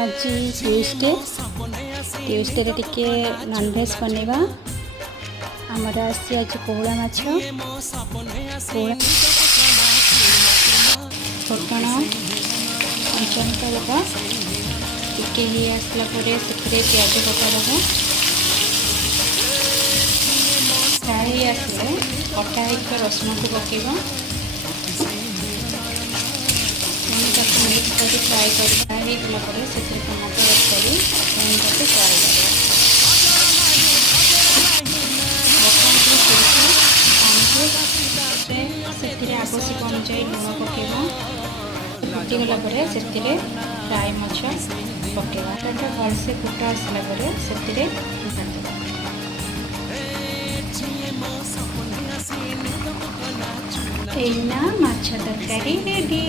आज ट्यूसडे टिके नॉनवेज बनवा आमर आसी आज कोहड़ा माछ फुटण कंचनका देवा टिके ही आसला प्याज पका देवा फ्राए आसले कटा रसुण को पकेबा मिक्स कर फ्राए फ्राए होगा से टमाटो एड करी फ्राए से आवश्यक अनुसार लुण पकेबा फुटीगला से फ्राए माछ पकेबा भलसे फुट आसला से एना माछ तरकारी रेडी।